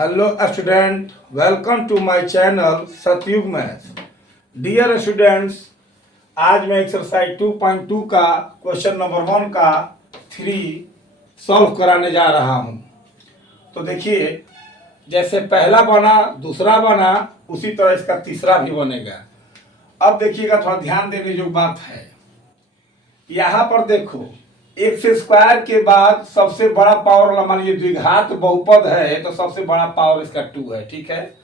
Hello student, welcome to my channel Satyug maths. Dear students, आज मैं exercise 2.2 का question number 1 का 3 सॉल्व कराने जा रहा हूं। तो देखिए, जैसे पहला बना दूसरा बना उसी तरह इसका तीसरा भी बनेगा। अब देखिएगा, थोड़ा ध्यान देने जो बात है, यहाँ पर देखो एक्स स्क्वायर के बाद सबसे बड़ा पावर वाला मान लीजिए द्विघात बहुपद है तो सबसे बड़ा पावर इसका 2 है। ठीक है,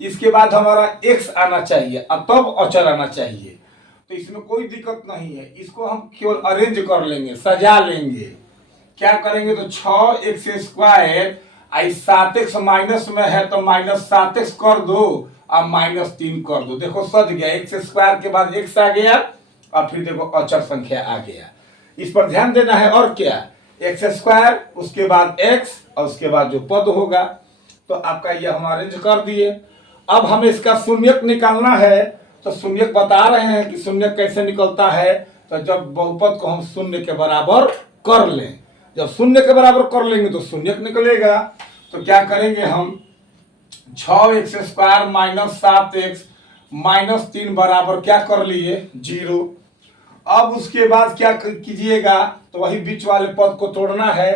इसके बाद हमारा x आना चाहिए और तब अचर आना चाहिए। तो इसमें कोई दिक्कत नहीं है, इसको हम केवल अरेंज कर लेंगे, सजा लेंगे। क्या करेंगे तो 6x स्क्वायर 7x माइनस में है तो -7x कर दो और -3 कर दो। देखो सज गया, एक्स स्क्वायर के बाद x आ गया और फिर देखो अचर संख्या आ गया। इस पर ध्यान देना है। और क्या, एक्स स्क्वायर उसके बाद x और उसके बाद जो पद होगा। तो आपका यह हम अरेंज कर दिए। अब हमें इसका शून्यक निकालना है। तो शून्यक बता रहे हैं कि शून्यक कैसे निकलता है। तो जब बहुपद को हम शून्य के बराबर कर लें, जब शून्य के बराबर कर लेंगे तो शून्यक निकलेगा। तो क्या करेंगे हम, 6x स्क्वायर -7x -3 बराबर क्या कर लिए 0। अब उसके बाद क्या कीजिएगा, तो वही बीच वाले पद को तोड़ना है।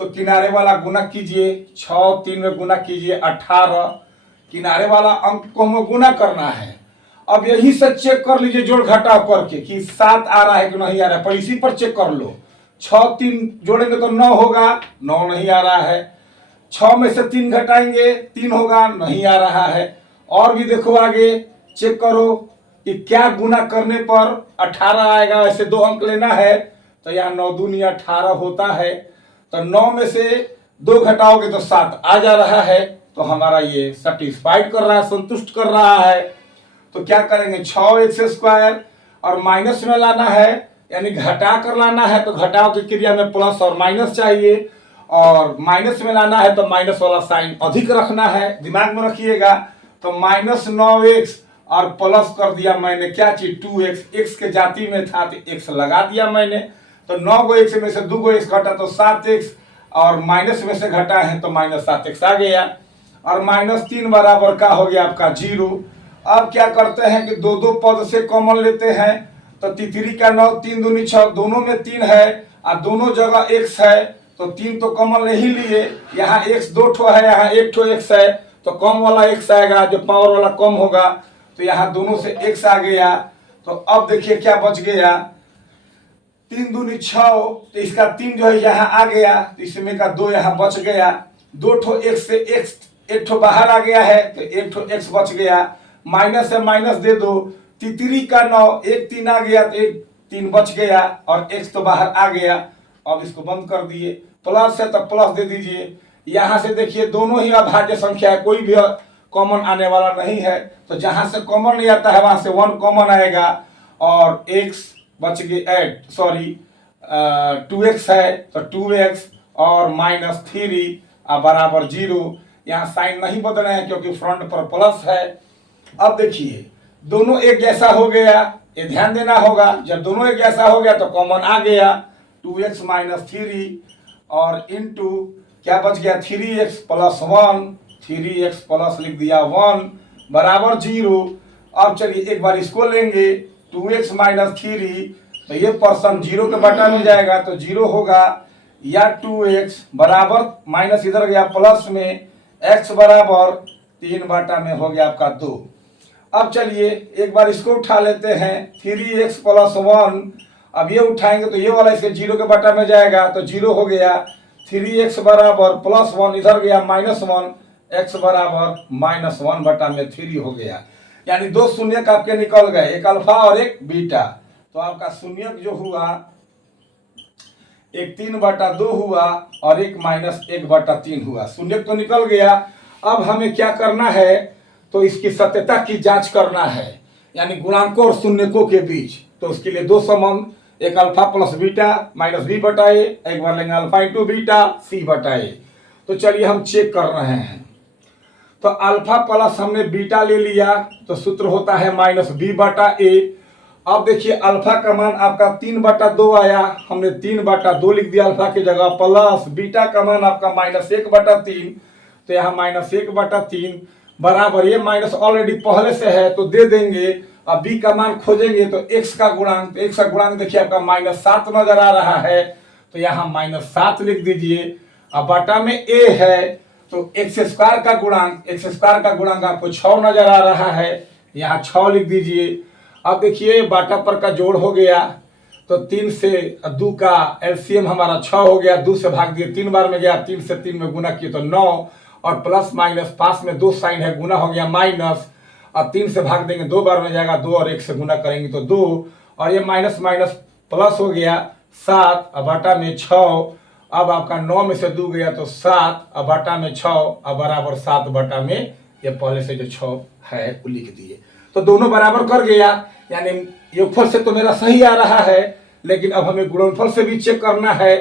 तो किनारे वाला गुना कीजिए, 6 3 में गुना कीजिए 18। किनारे वाला अंक को हमें गुना करना है। अब यही से चेक कर लीजिए जोड़ घटाव करके कि 7 आ रहा है कि नहीं आ रहा है। पर इसी पर चेक कर लो, 6 3 जोड़ेंगे तो 9 होगा, 9 नहीं आ रहा है। 6 में से 3 घटाएंगे 3 होगा, नहीं आ रहा है। और भी देखो आगे चेक करो कि क्या गुना करने पर 18 आएगा। ऐसे 2 अंक लेना है तो यहाँ 9 दूनी 18 होता है। तो 9 में से 2 घटाओगे तो 7 आ जा रहा है। तो हमारा ये सेटिस्फाइड कर रहा है, संतुष्ट कर रहा है। तो क्या करेंगे, 6x स्क्वायर और माइनस में लाना है, यानी घटा कर लाना है। तो घटाव की क्रिया में प्लस और माइनस चाहिए, और माइनस में लाना है तो माइनस वाला साइन अधिक रखना है, दिमाग में रखिएगा। तो -9x और प्लस कर दिया मैंने क्या चीज 2x, x के जाति में था तो x लगा दिया मैंने। तो 9 गो x में से 2 गो x घटा तो 7x, और माइनस में से घटा है तो -7x आ गया। और -3 बराबर का हो गया आपका 0। अब क्या करते हैं कि दो पद से कॉमन लेते हैं। तो तितरी का 9 3 दूनी 6, दोनों में 3 है और दोनों जगह x है। तो 3 तो कॉमन नहीं लिए, यहाँ x 2 ठो है, यहाँ 1 ठो x है। तो कम वाला x आएगा, जो पावर वाला कम होगा। तो यहाँ दोनों से x आ गया। तो अब देखिए क्या बच गया, 3 दूनी 6। तो इसका 3 जो है यहाँ आ गया, तो इसमें का 2 यहाँ बच गया। 2 ठो x से x 1 ठो बाहर आ गया है तो 1 ठो x बच गया। माइनस से माइनस दे दो, तितरी का 9 1 3 आ गया तो 1 3 बच गया, और x तो बाहर आ गया। अब इसको बंद कर दिए। प्लस है तो प्लस दे दीजिए। यहाँ से देखिए दोनों ही अभाज्य संख्या है, कोई भी कॉमन आने वाला नहीं है। तो जहां से कॉमन नहीं आता है वहां से 1 कॉमन आएगा, और x बच गया, सॉरी 2x है तो 2x और -3 बराबर 0। यहाँ साइन नहीं बदले हैं क्योंकि फ्रंट पर प्लस है। अब देखिए दोनों एक जैसा हो गया, ये ध्यान देना होगा। जब दोनों एक जैसा हो गया तो कॉमन आ गया 2x -3, और इनटू क्या बच गया 3x + 1, 3x प्लस लिख दिया 1 बराबर 0। अब चलिए एक बार इसको लेंगे, 2x -3, तो ये पर्सन 0 के बटा में जाएगा तो 0 होगा, या 2x बराबर माइनस इधर गया प्लस में, x बराबर 3 बटा में हो गया आपका 2। अब चलिए एक बार इसको उठा लेते हैं, 3x + 1। अब ये उठाएंगे तो ये वाला इसके 0 के बटा में जाएगा तो 0 हो गया। 3x बराबर +1 इधर गया -1, x बराबर -1 बटा में 3 हो गया। यानी 2 शून्यक आपके निकल गए, एक अल्फा और एक बीटा। तो आपका शून्यक जो हुआ एक 3/2 हुआ और एक -1/3 हुआ। शून्यक तो निकल गया। अब हमें क्या करना है, तो इसकी सत्यता की जांच करना है, यानी गुणांकों और शून्यकों के बीच। तो उसके लिए 2 संबंध, एक अल्फा प्लस बीटा -b/a, एक बार लेंगे अल्फा इंटू बीटा c/a। तो चलिए हम चेक कर रहे हैं। तो अल्फा प्लस हमने बीटा ले लिया तो सूत्र होता है -b/a। अब देखिए अल्फा का मान आपका 3/2 आया, हमने 3/2 लिख दिया अल्फा की जगह, प्लस बीटा का मान आपका -1/3। तो यहाँ -1/3 बराबर, ये माइनस ऑलरेडी पहले से है तो दे देंगे। अब बी का मान खोजेंगे तो x का गुणांक, तो x का गुणांक देखिए आपका -7 नजर आ रहा है, तो यहाँ -7 लिख दीजिए। अब बटा में a है तो x² का गुणांक आपको 6 नजर आ रहा है, यहाँ 6 लिख दीजिए। अब देखिए बाटा पर का जोड़ हो गया, तो 3 से 2 का एलसीएम हमारा 6 हो गया, 2 से भाग दिए 3 बार में गया, 3 से 3 में गुना किए तो 9, और प्लस माइनस पास में 2 साइन है, गुना हो गया माइनस। अब 3 से भाग देंगे 2 बार में जाएगा 2, और 1 से गुना करेंगे तो 2, और ये माइनस माइनस प्लस हो गया 7, अब बाटा में 6। अब आपका 9 में से 2 गया तो 7, अब बाटा में 6, अब बराबर 7 बटा में ये पहले से जो 6 है वो लिख दिए, तो दोनों बराबर कर गया। यानी योगफल से तो मेरा सही आ रहा है, लेकिन अब हमें गुणनफल से भी चेक करना है।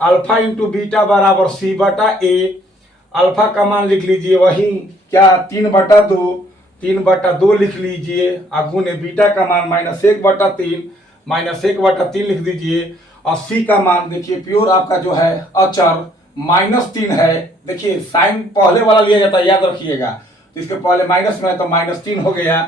अल्फा इंटू बीटा बराबर c/a। अल्फा का मान लिख लीजिए वही क्या 3/2, 3/2 लिख लीजिए। गुणे बीटा का मान -1/3 लिख दीजिए। और सी का मान देखिए प्योर आपका जो है अचर -3 है। देखिए साइन पहले वाला लिया जाता है, याद रखिएगा, तो इसके पहले माइनस में है तो -3 हो गया,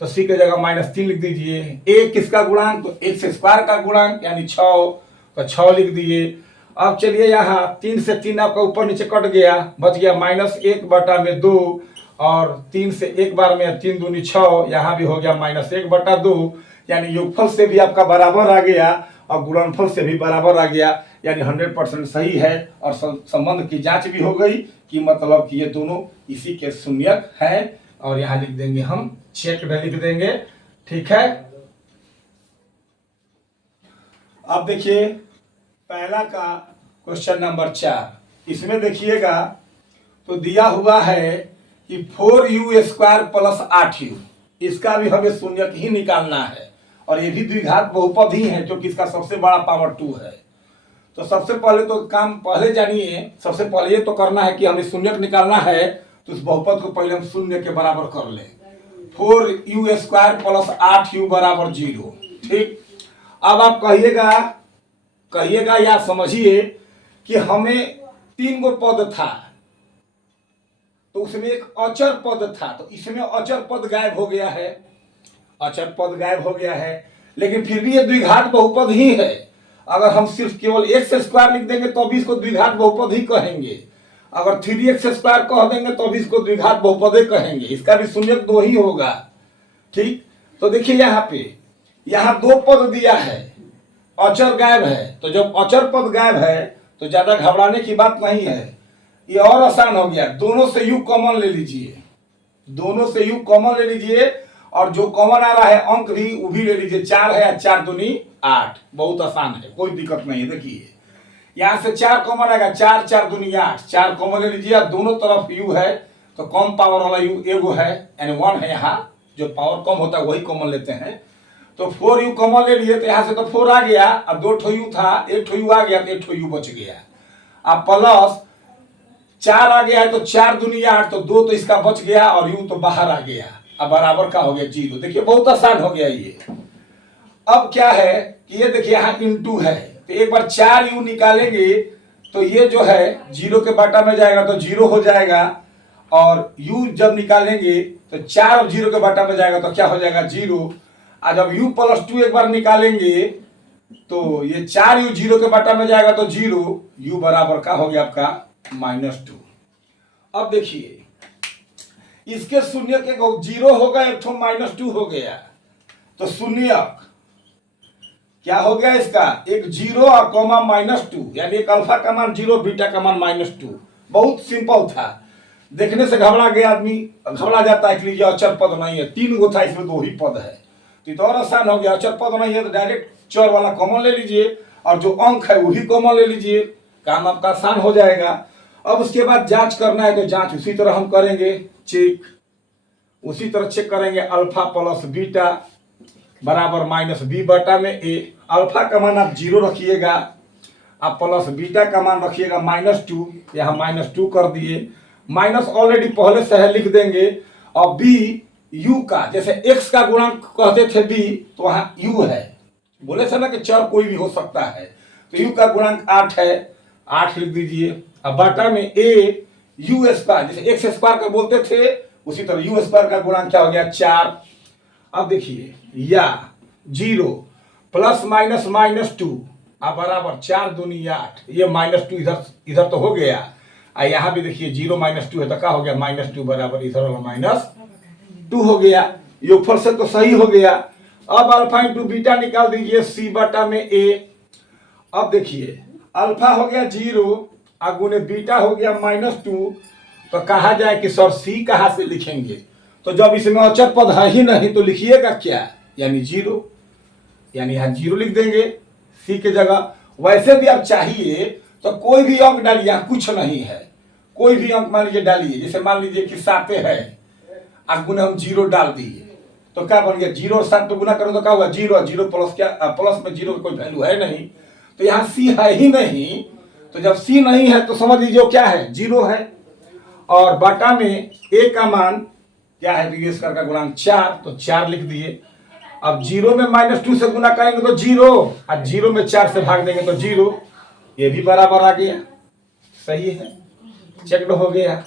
तो सी की जगह -3 लिख दीजिए। ए किसका गुणांक, तो x² का गुणांक यानी 6, तो 6 लिख दिए। अब चलिए यहाँ 3 से 3 आपका ऊपर नीचे कट गया, बच गया -1/2, और 3 से 1 बार में 3 दूनी 6, यहाँ भी हो गया -1/2। यानी योगफल से भी आपका बराबर आ गया और गुणनफल से भी बराबर आ गया, यानी 100% सही है। और संबंध की जांच भी हो गई कि मतलब कि ये दोनों इसी के शून्यक हैं, और यहाँ लिख देंगे हम चेक लिख देंगे, ठीक है। अब देखिए पहला का क्वेश्चन नंबर 4, इसमें देखिएगा तो दिया हुआ है कि 4u² + 8u, इसका भी हमें शून्यक ही निकालना है, और ये भी द्विघात बहुपद ही है जो कि इसका सबसे बड़ा पावर 2 है। तो सबसे पहले तो काम पहले जानिए, सबसे पहले ये तो करना है कि हमें शून्यक निकालना है, तो उस बहुपद को पहले हम शून्य के बराबर कर लें। 4u² + 8u बराबर 0, ठीक। अब आप कहिएगा या समझिए कि हमें 3 गो पद था, तो उसमें एक अचर पद था, तो इसमें अचर पद गायब हो गया है, अचर पद गायब हो गया है, लेकिन फिर भी ये द्विघात बहुपद ही है। अगर हम सिर्फ केवल x² लिख देंगे तो भी इसको द्विघात बहुपद ही कहेंगे, अगर 3x² कह देंगे तो भी इसको द्विघात बहुपद ही कहेंगे, इसका भी शून्यक 2 ही होगा, ठीक। तो देखिए यहाँ 2 पद दिया है, अचर गायब है, तो जब अचर पद गायब है तो ज्यादा घबराने की बात नहीं है, ये और आसान हो गया। दोनों से u कॉमन ले लीजिए, दोनों से u कॉमन ले लीजिए, और जो कॉमन आ रहा है अंक भी वो भी ले लीजिए। 4 है, 4 दूनी 8, बहुत आसान है, कोई दिक्कत नहीं है। देखिए यहाँ से 4 कॉमन आएगा, 4 4 दूनी 8, 4 कॉमन ले लीजिए। दोनों तरफ u है तो कम पावर वाला u एगो है, यानी 1 है, यहाँ जो पावर कम होता है वही कॉमन लेते हैं। तो 4u कॉमन ले लिए, तो यहाँ से तो 4 आ गया, अब 2 ठो u था, 1 ठो u आ गया, तो 1 ठो u बच गया। अब प्लस 4 आ गया है तो 4 दूनी 8, तो 2 तो इसका बच गया और u तो बाहर आ गया, अब बराबर का हो गया 0। देखिए बहुत आसान हो गया ये। अब क्या है कि ये देखिए यहाँ इंटू है, तो एक बार 4u निकालेंगे तो ये जो है 0 के बाटा में जाएगा तो 0 हो जाएगा, और u जब निकालेंगे तो 4 और 0 के बाटा में जाएगा तो क्या हो जाएगा 0। आज जब u + 2 एक बार निकालेंगे तो ये 4u 0 के बाटा में जाएगा तो 0, u बराबर का हो गया आपका -2। अब देखिए इसके शून्य के 0 होगा, एक ठो -2 हो गया, तो शून्यक क्या हो गया इसका, एक 0 और कॉमा -2, यानी एक अल्फा का मान 0, बीटा का मान -2। बहुत सिंपल था, देखने से घबरा गया आदमी, घबरा जाता है कि अचर पद नहीं है, 3 गो था इसमें 2 ही पद है, तो और आसान हो गया। अचर पद नहीं है तो डायरेक्ट चर वाला कॉमन ले लीजिए, और जो अंक है वही कॉमन ले लीजिए, काम आपका आसान हो जाएगा। अब उसके बाद जांच करना है तो जांच उसी तरह हम करेंगे, चेक उसी तरह चेक करेंगे। अल्फा + बीटा बराबर -b बटा में a। अल्फा का मान आप 0 रखिएगा, आप प्लस बीटा का मान रखिएगा -2, यहाँ -2 कर दिए, माइनस ऑलरेडी पहले से है लिख देंगे। और b u का, जैसे x का गुणांक कहते थे b, तो वहाँ u है, बोले थे ना कि चर कोई भी हो सकता है, तो u का गुणांक 8 है, 8 लिख दीजिए। अब बाटा में a, यू स्क्वायर, जैसे एक्स स्क्वायर का बोलते थे उसी तरह यू स्क्वायर का गुणांक क्या हो गया 4। अब देखिए या 0 प्लस माइनस माइनस 2 अब बराबर 4 दूनी 8, ये -2 इधर इधर तो हो गया, और यहाँ भी देखिए 0 -2 है तो क्या हो गया -2 बराबर इधर वाला -2 हो गया। योगफल से तो सही हो गया। अब अल्फा इंटू बीटा निकाल दीजिए सी बटा में ए। अब देखिए अल्फा हो गया 0 और गुने बीटा हो गया -2, तो कहा जाए कि सर सी कहाँ से लिखेंगे, तो जब इसमें अचर पद है ही नहीं तो लिखिएगा क्या, यानी 0, यानी यहाँ 0 लिख देंगे सी के जगह। वैसे भी आप चाहिए तो कोई भी अंक डालिए, यहाँ कुछ नहीं है, कोई भी अंक मान लीजिए डालिए, जैसे मान लीजिए कि 7 है और गुने हम 0 डाल दिए तो क्या बन गया 0 और 7 पे गुना करो तो क्या हुआ 0, 0 प्लस क्या प्लस में 0 का कोई वैल्यू है नहीं, तो यहाँ सी है ही नहीं, तो जब सी नहीं है तो समझ लीजिए क्या है 0 है। और बटा में ए का मान क्या है, तो ये स्क्वायर का गुणांक 4, तो 4 लिख दिए। अब 0 में -2 से गुना करेंगे तो 0, और 0 में 4 से भाग देंगे तो 0, ये भी बराबर आ गया, सही है, चेक्ड हो गया।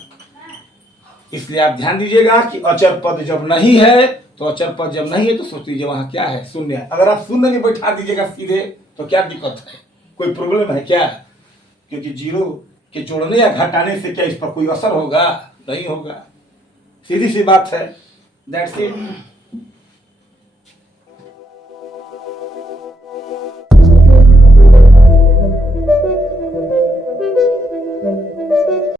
इसलिए आप ध्यान दीजिएगा कि अचर पद जब नहीं है, तो अचर पद जब नहीं है तो सोच लीजिए वहां क्या है, शून्य है। अगर आप शून्य नहीं बैठा दीजिएगा सीधे तो क्या दिक्कत है, कोई प्रॉब्लम है क्या, क्योंकि 0 के जोड़ने या घटाने से क्या इस पर कोई असर होगा, नहीं होगा, सीधी सी बात है। That's it.